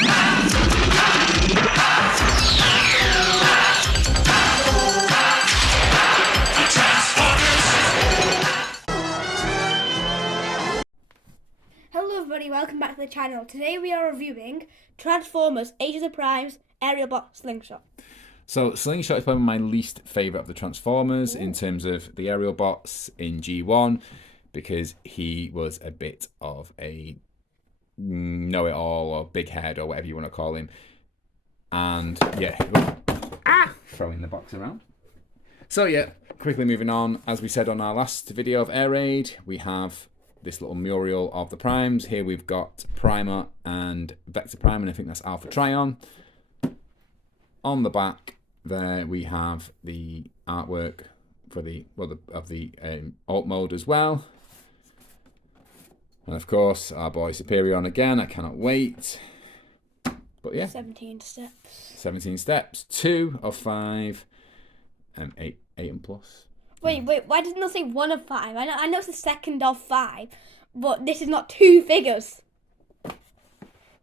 Hello everybody, welcome back to the channel. Today we are reviewing Transformers Age of the Primes Aerial Bot Slingshot. So Slingshot is probably my least favourite of the Transformers in terms of the aerial bots in G1, because he was a bit of a know-it-all or big head or whatever you want to call him. And yeah, throwing the box around. So yeah, quickly moving on. As we said on our last video of Air Raid, we have this little mural of the Primes. Here we've got Primer and Vector Prime, and I think that's Alpha Trion. On the back there we have the artwork for the alt mode as well, and of course our boy Superion again. I cannot wait. But yeah, 17 steps. 17 steps, 2 of 5, and 8 and plus. Wait, why didn't I say 1 of 5? I know it's the second of 5, but this is not 2 figures.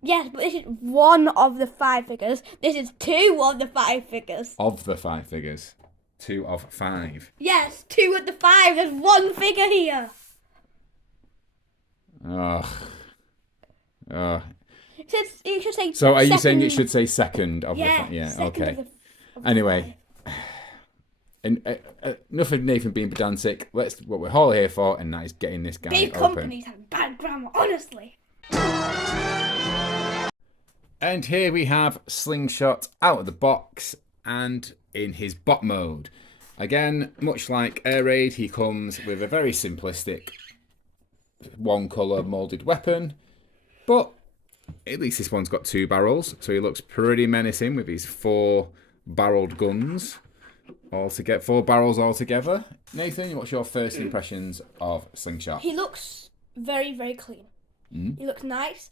Yes, but this is 1 of the 5 figures. This is 2 of the 5 figures. Of the 5 figures. 2 of 5. Yes, 2 of the 5. There's 1 figure here. Ugh. It should say so are you second. saying it should say second of Yeah, the 5? Yeah, second okay. of the Anyway, and enough of Nathan being pedantic. Let's what we're all here for, and that is getting this guy Big open. companies have bad grammar, honestly. And here we have Slingshot out of the box and in his bot mode. Again, much like Air Raid, he comes with a very simplistic one colour moulded weapon, but at least this one's got 2 barrels, so he looks pretty menacing with his 4 barreled guns. 4 barrels altogether. Nathan, what's your first impressions of Slingshot? He looks very, very clean. He looks nice.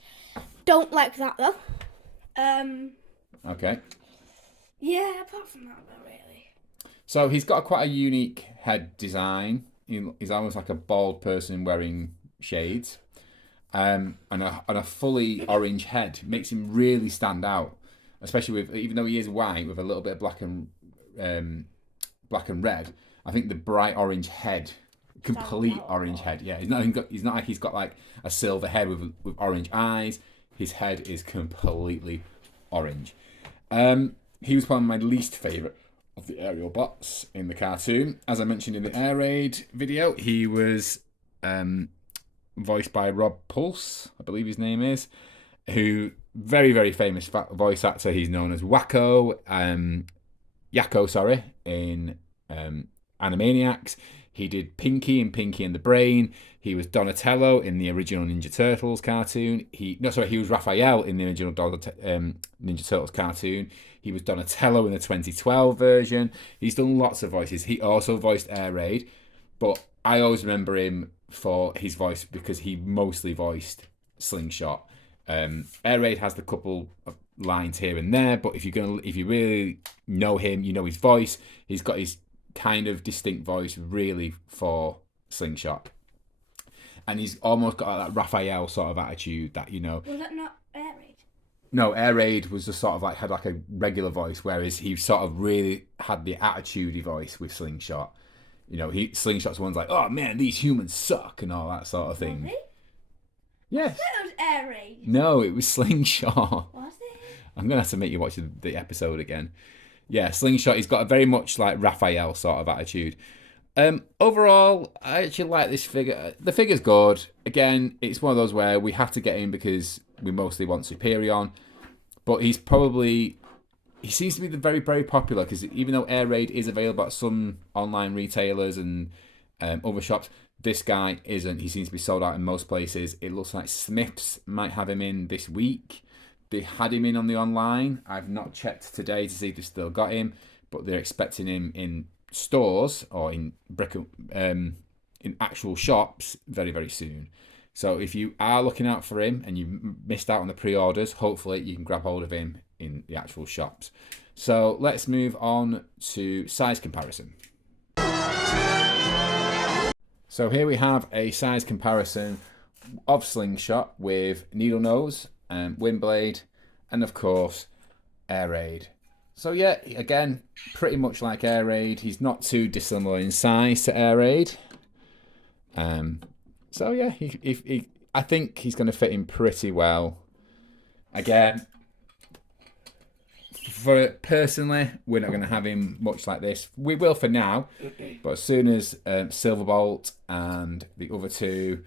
Don't like that though. Okay. Yeah, apart from that though, really. So he's got quite a unique head design. He's almost like a bald person wearing shades. And a fully orange head makes him really stand out. Especially with, even though he is white with a little bit of black and red, I think the bright orange head, complete orange head. Yeah, he's not like he's got like a silver head with orange eyes. His head is completely orange. He was probably my least favourite of the aerial bots in the cartoon. As I mentioned in the Air Raid video, he was voiced by Rob Pulse, I believe his name is, who very, very famous voice actor. He's known as Yakko, in Animaniacs. He did Pinky in Pinky and the Brain. He was Donatello in the original Ninja Turtles cartoon. He was Raphael in the original Ninja Turtles cartoon. He was Donatello in the 2012 version. He's done lots of voices. He also voiced Air Raid, but I always remember him for his voice because he mostly voiced Slingshot. Air Raid has the couple of lines here and there, but if you really know him, you know his voice. He's got his kind of distinct voice really for Slingshot, and he's almost got that Raphael sort of attitude that, you know. Was that not Air Raid? No, Air Raid was just sort of like had like a regular voice, whereas he sort of really had the attitudey voice with Slingshot. You know, Slingshot's one's like, oh man, these humans suck and all that sort of thing. Was it? Yes. That was Air Raid. No, it was Slingshot. Was it? I'm gonna have to make you watch the episode again. Yeah, Slingshot, he's got a very much like Raphael sort of attitude. Overall, I actually like this figure. The figure's good. Again, it's one of those where we have to get in because we mostly want Superion. But he seems to be very, very popular, because even though Air Raid is available at some online retailers and other shops, this guy isn't. He seems to be sold out in most places. It looks like Smiths might have him in this week. They had him in on the online. I've not checked today to see if they still got him, but they're expecting him in stores or in in actual shops very, very soon. So if you are looking out for him and you've missed out on the pre-orders, hopefully you can grab hold of him in the actual shops. So let's move on to size comparison. So here we have a size comparison of Slingshot with Needle Nose, Windblade, and of course, Air Raid. So yeah, again, pretty much like Air Raid. He's not too dissimilar in size to Air Raid. So yeah, I think he's going to fit in pretty well. Again, for personally, we're not going to have him much like this. We will for now, but as soon as Silverbolt and the other two,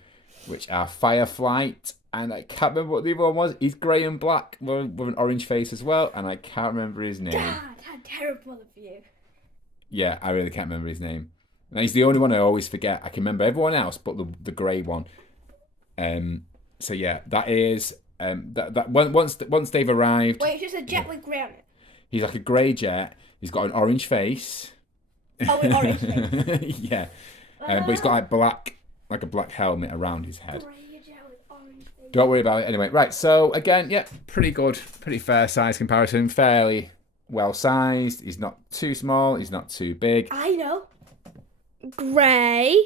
which are Fireflight, and I can't remember what the other one was. He's grey and black with an orange face as well, and I can't remember his name. Dad, how terrible of you. Yeah, I really can't remember his name. And he's the only one I always forget. I can remember everyone else, but the grey one. So yeah, that is that once they've arrived. Wait, it's just a jet with grey on it. He's like a grey jet. He's got an orange face. Oh, an orange face. Yeah, but he's got like a black helmet around his head. Grey jet with orange face. Don't worry about it anyway. Right, so again, yeah, pretty good, pretty fair size comparison. Fairly well sized. He's not too small. He's not too big. I know. Grey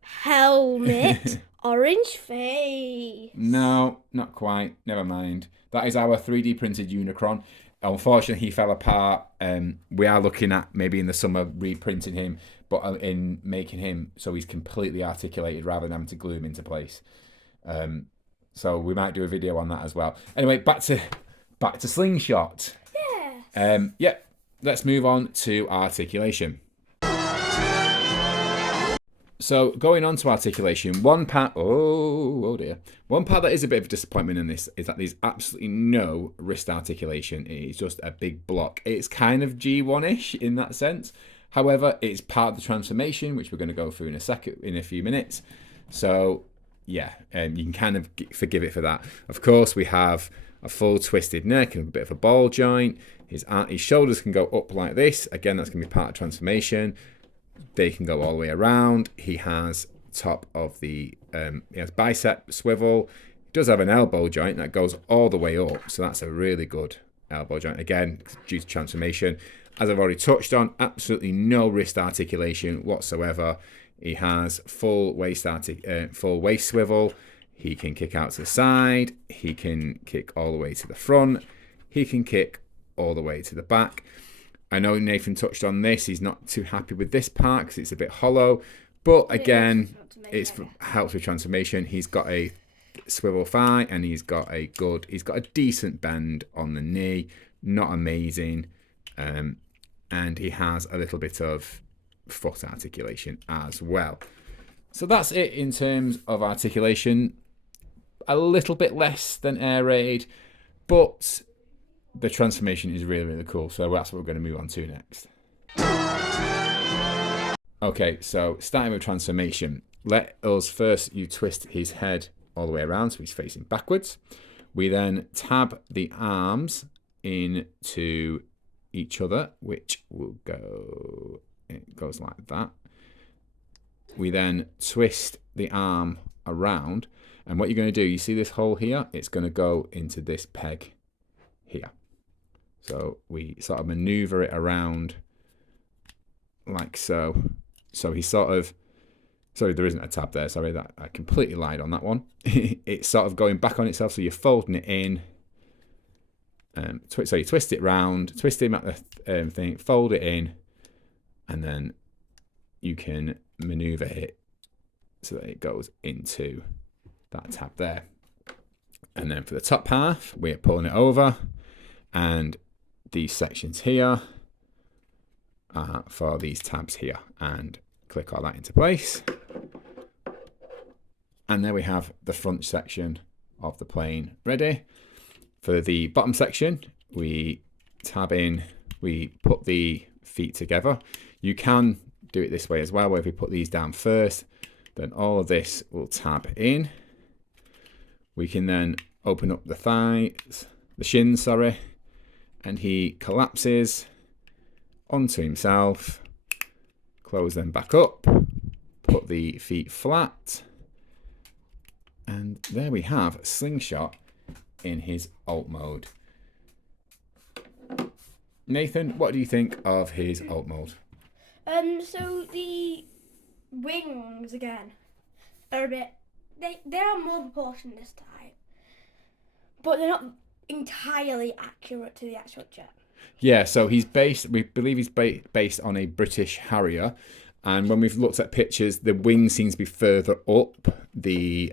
helmet, orange face. No, not quite. Never mind. That is our 3D printed Unicron. Unfortunately, he fell apart. We are looking at maybe in the summer reprinting him, but in making him so he's completely articulated rather than having to glue him into place. So we might do a video on that as well. Anyway, back to Slingshot. Yeah. Let's move on to articulation. So going on to articulation, one part that is a bit of a disappointment in this is that there's absolutely no wrist articulation. It's just a big block. It's kind of G1-ish in that sense. However, it's part of the transformation, which we're going to go through in a few minutes. So yeah, you can kind of forgive it for that. Of course, we have a full twisted neck and a bit of a ball joint. His shoulders can go up like this. Again, that's going to be part of transformation. They can go all the way around. He has top of he has bicep swivel. He does have an elbow joint that goes all the way up. So that's a really good elbow joint. Again, due to transformation. As I've already touched on, absolutely no wrist articulation whatsoever. He has full waist swivel. He can kick out to the side. He can kick all the way to the front. He can kick all the way to the back. I know Nathan touched on this. He's not too happy with this part because it's a bit hollow. But again, it helps with transformation. He's got a swivel thigh and he's got a decent bend on the knee. Not amazing. And he has a little bit of foot articulation as well. So that's it in terms of articulation. A little bit less than Air Raid, but the transformation is really, really cool. So that's what we're going to move on to next. Okay, so starting with transformation. You twist his head all the way around so he's facing backwards. We then tab the arms into each other, which it goes like that. We then twist the arm around, and what you're going to do, you see this hole here? It's going to go into this peg here. So we sort of maneuver it around like so. So he's sorry, there isn't a tab there. Sorry, that I completely lied on that one. It's sort of going back on itself, so you're folding it in. So you twist it round, twist him at the thing, fold it in, and then you can maneuver it so that it goes into that tab there. And then for the top half, we're pulling it over, and these sections here are for these tabs here, and click all that into place. And there we have the front section of the plane ready. For the bottom section, we tab in, we put the feet together. You can do it this way as well, where if we put these down first, then all of this will tab in. We can then open up the shins, sorry, and he collapses onto himself, close them back up, put the feet flat, and there we have Slingshot in his alt mode. Nathan, what do you think of his alt mode? So the wings again are a bit. They are more proportioned this time, but they're not entirely accurate to the actual jet. Yeah, so we believe he's based on a British Harrier. And when we've looked at pictures, the wing seems to be further up the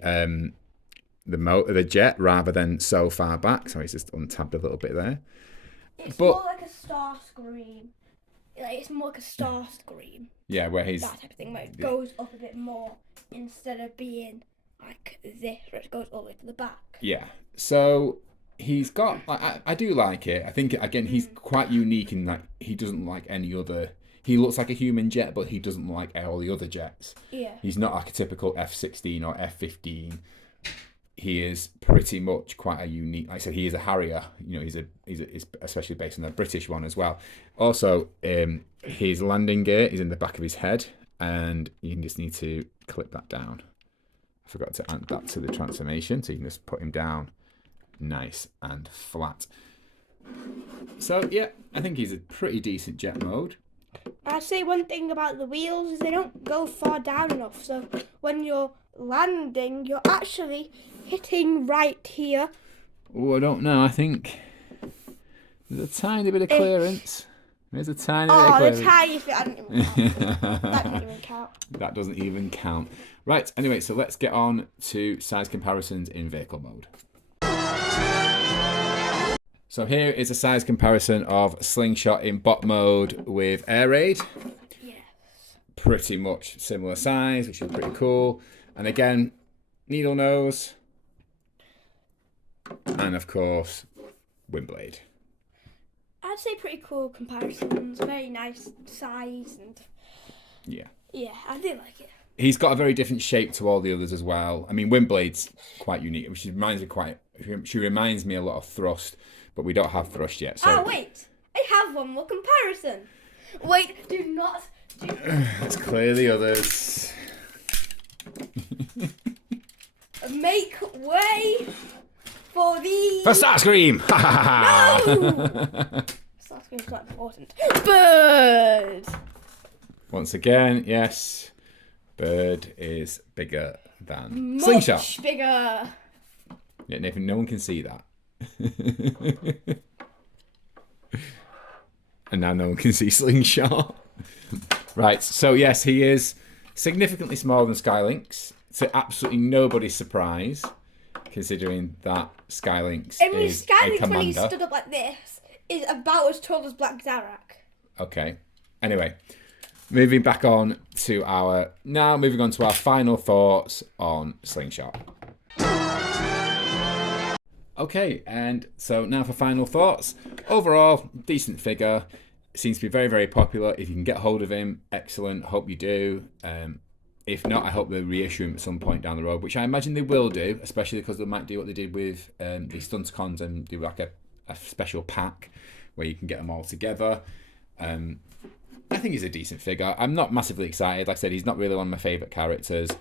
jet rather than so far back. Sorry, it's just untabbed a little bit there. It's more like a star screen. It's more like a star screen. Yeah, where he's... That type of thing, where it goes up a bit more instead of being like this, where it goes all the way to the back. Yeah, so he's got... I do like it. I think, again, he's quite unique in that he doesn't like any other... He looks like a human jet, but he doesn't like all the other jets. Yeah. He's not like a typical F-16 or F-15. He is pretty much quite a unique... Like I said, he is a Harrier. You know, he's especially based on the British one as well. Also, his landing gear is in the back of his head, and you just need to clip that down. I forgot to add that to the transformation, so you can just put him down nice and flat. So, yeah, I think he's a pretty decent jet mode. I'd say one thing about the wheels is they don't go far down enough. So when you're landing, you're actually hitting right here. Oh, I don't know. I think there's a tiny bit of clearance. There's a tiny bit of clearance. The tiniest bit. I didn't even count. That didn't even count. That doesn't even count. Right, anyway, so let's get on to size comparisons in vehicle mode. So here is a size comparison of Slingshot in bot mode with Air Raid. Yes. Pretty much similar size, which is pretty cool. And again, needle nose. And of course, Windblade. I'd say pretty cool comparisons. Very nice size and... Yeah. Yeah, I do like it. He's got a very different shape to all the others as well. I mean, Windblade's quite unique. She reminds me a lot of Thrust, but we don't have Thrust yet. So. Oh, wait. I have one more comparison. Wait, do not... Let's clear the others. Make way for the... For Starscream! No! Starscream's not important. Bird! Once again, yes. Bird is bigger than Much Slingshot. Much bigger. Yeah, Nathan, no one can see that. And now no one can see Slingshot. Right, so yes, he is significantly smaller than Skylynx. To absolutely nobody's surprise, considering that Skylynx is Skylynx, a commander. when he stood up like this, is about as tall as Black Zarak. Okay. Anyway, moving on to our final thoughts on Slingshot. Okay, and so now for final thoughts. Overall, decent figure. Seems to be very, very popular. If you can get hold of him, excellent. Hope you do. If not, I hope they reissue him at some point down the road, which I imagine they will do, especially because they might do what they did with the Stunticons and do like a special pack where you can get them all together. I think he's a decent figure. I'm not massively excited. Like I said, he's not really one of my favourite characters.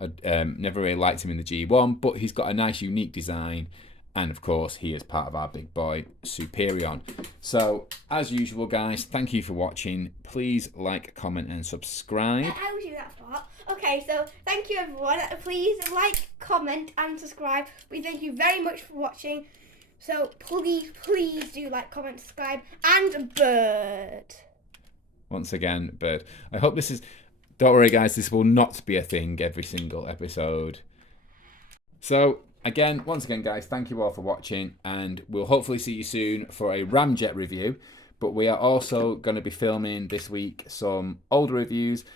I never really liked him in the G1, but he's got a nice, unique design. And of course, he is part of our big boy, Superion. So, as usual, guys, thank you for watching. Please like, comment, and subscribe. I will do that part. Okay, so thank you, everyone. Please like, comment, and subscribe. We thank you very much for watching. So, please do like, comment, subscribe, and Bird. Once again, Bird. I hope this is... Don't worry, guys, this will not be a thing every single episode. So... Once again, guys, thank you all for watching, and we'll hopefully see you soon for a Ramjet review. But we are also going to be filming this week some older reviews.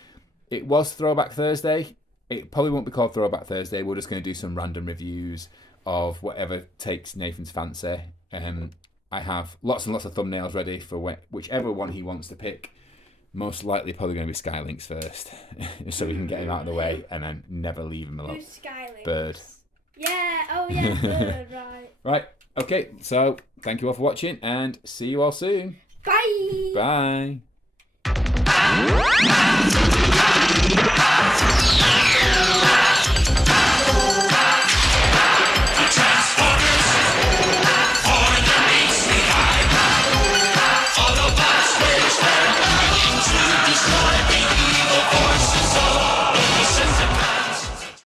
It was Throwback Thursday. It probably won't be called Throwback Thursday. We're just going to do some random reviews of whatever takes Nathan's fancy. I have lots and lots of thumbnails ready for whichever one he wants to pick. Most likely probably going to be Skylynx first, so we can get him out of the way and then never leave him alone. Who's Skylynx? Bird. Yeah, oh yeah, Bird, right. Right, okay, so thank you all for watching and see you all soon. Bye. Bye.